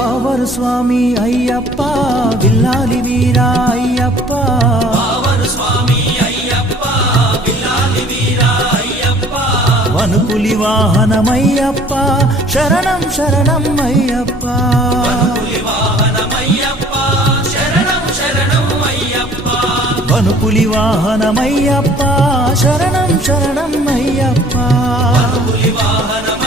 పావరు స్వామి అయ్యప్ప విల్లాలి వీరా అయ్యప్ప పావరు స్వామి అయ్యప్ప విల్లాలి వీరా అయ్యప్ప వనుపులి వాహనమయ్యప్ప శరణం శరణం అయ్యప్ప వనుపులి వాహనమయ్యప్ప శరణం శరణం అయ్యప్ప వనుపులి వాహనమయ్యప్ప శరణం శరణం అయ్యప్ప వనుపులి వాహనం